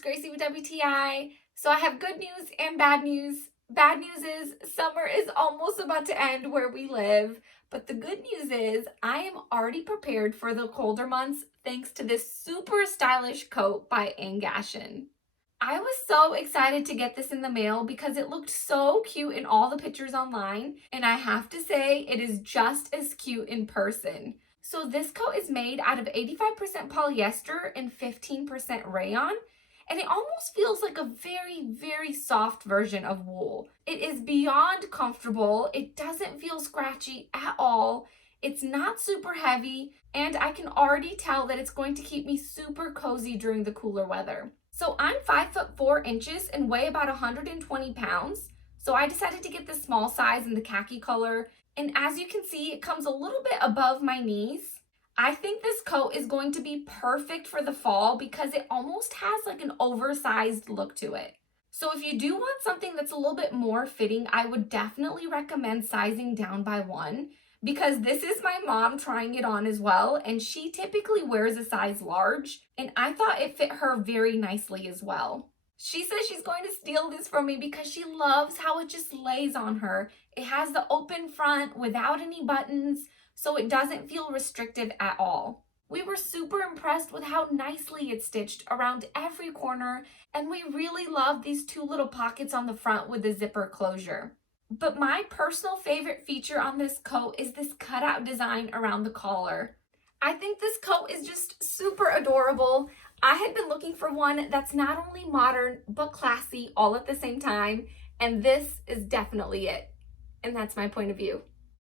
it's Gracie with WTI. So I have good news and bad news. Bad news is summer is almost about to end where we live. But the good news is I am already prepared for the colder months thanks to this super stylish coat by Angashion. I was so excited to get this in the mail because it looked so cute in all the pictures online, and I have to say it is just as cute in person. So this coat is made out of 85% polyester and 15% rayon, and it almost feels like a very, very soft version of wool. It is beyond comfortable. It doesn't feel scratchy at all. It's not super heavy, and I can already tell that it's going to keep me super cozy during the cooler weather. So I'm 5'4" and weigh about 120 pounds. So I decided to get the small size in the khaki color. And as you can see, it comes a little bit above my knees. I think this coat is going to be perfect for the fall because it almost has like an oversized look to it. So if you do want something that's a little bit more fitting, I would definitely recommend sizing down by 1. Because this is my mom trying it on as well, and she typically wears a size large, and I thought it fit her very nicely as well. She says she's going to steal this from me because she loves how it just lays on her. It has the open front without any buttons, so it doesn't feel restrictive at all. We were super impressed with how nicely it's stitched around every corner, and we really love these 2 little pockets on the front with the zipper closure. But my personal favorite feature on this coat is this cutout design around the collar. I think this coat is just super adorable. I had been looking for one that's not only modern, but classy all at the same time, and this is definitely it. And that's my point of view.